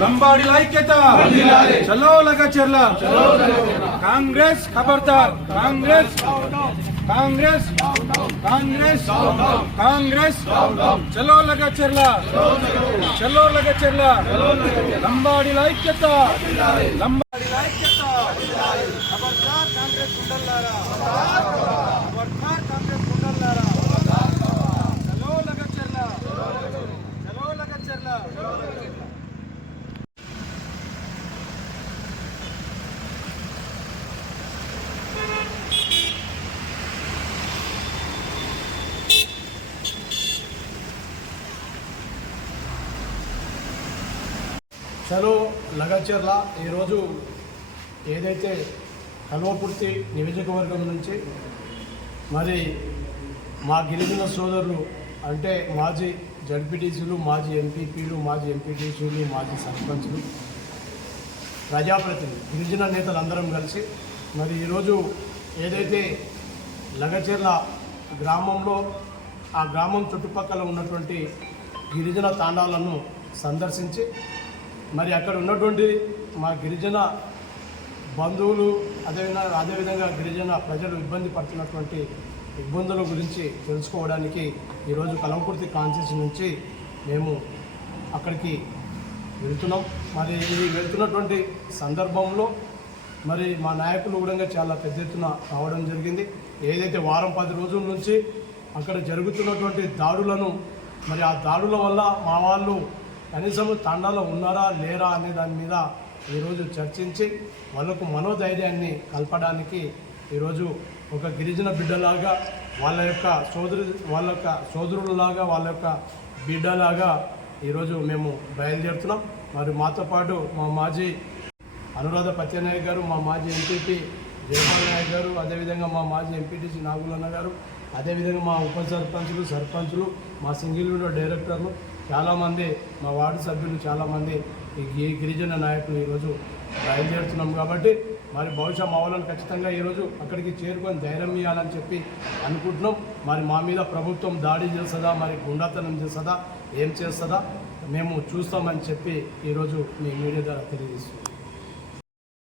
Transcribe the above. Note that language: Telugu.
లంబాడి ఐక్యత చలో లగా చెర్ల కాంగ్రెస్ ఖబర్దార్ కాంగ్రెస్ కాంగ్రెస్ కాంగ్రెస్ కాంగ్రెస్ చలో లగా చెర్ల చలో లగా చెర్ల లంబాడి ఐక్యత లంబాడి ఐక్యత ఖబర్దార్ కాంగ్రెస్ ఉండల్లారా ఖబర్దార్ కాంగ్రెస్ ఉండల్లారా చలో లగా చెర్ల చలో లగా చెర్ల చలో లగచర్ల ఈరోజు ఏదైతే కల్వపుర్తి నియోజకవర్గం నుంచి మరి మా గిరిజన సోదరులు అంటే మాజీ జడ్పీటీసీలు మాజీ ఎంపీపీలు మాజీ ఎంపీటీసీలు మాజీ సర్పంచ్లు ప్రజాప్రతినిధులు గిరిజన నేతలందరం కలిసి మరి ఈరోజు ఏదైతే లగచెర్ల గ్రామంలో ఆ గ్రామం చుట్టుపక్కల ఉన్నటువంటి గిరిజన తాండాలను సందర్శించి మరి అక్కడ ఉన్నటువంటి మా గిరిజన బంధువులు అదేవిధంగా అదేవిధంగా గిరిజన ప్రజలు ఇబ్బంది పడుతున్నటువంటి ఇబ్బందుల గురించి తెలుసుకోవడానికి ఈరోజు కలంకుర్తి కాన్స్టిట్యూన్సీ నుంచి మేము అక్కడికి వెళ్తున్నాం. మరి ఇది వెళ్తున్నటువంటి సందర్భంలో మరి మా నాయకులు కూడా చాలా పెద్ద ఎత్తున రావడం జరిగింది. ఏదైతే వారం పది రోజుల నుంచి అక్కడ జరుగుతున్నటువంటి దాడులను మరి ఆ దాడుల వల్ల మా వాళ్ళు కనీసం తండాలో ఉన్నారా లేరా అనే దాని మీద ఈరోజు చర్చించి వాళ్ళకు మనోధైర్యాన్ని కలపడానికి ఈరోజు ఒక గిరిజన బిడ్డలాగా వాళ్ళ యొక్క సోదరు వాళ్ళ యొక్క సోదరులలాగా వాళ్ళ యొక్క బిడ్డలాగా ఈరోజు మేము బయలుదేరుతున్నాం. మరి మాతో పాటు మా మాజీ అనురాధ పత్యనాయక్ గారు మా మాజీ ఎంపీపీ జయపాల్ నాయక్ గారు అదేవిధంగా మా మాజీ ఎంపీటీసీ నాగులన్న గారు అదేవిధంగా మా ఉప సర్పంచులు సర్పంచులు మా సింగిల్ విండో డైరెక్టర్లు చాలామంది మా వార్డు సభ్యులు చాలామంది ఈ గి- గిరిజన నాయకులు ఈరోజు బయలుదేరుతున్నాం కాబట్టి మరి బహుశా మా వాళ్ళని ఖచ్చితంగా ఈరోజు అక్కడికి చేరుకొని ధైర్యం ఇవ్వాలని చెప్పి అనుకుంటున్నాం. మరి మా మీద ప్రభుత్వం దాడి చేస్తుందా మరి గుండాతనం చేస్తుందా ఏం చేస్తుందా మేము చూస్తామని చెప్పి ఈరోజు మీ మీడియా ద్వారా తెలియజేస్తున్నాం.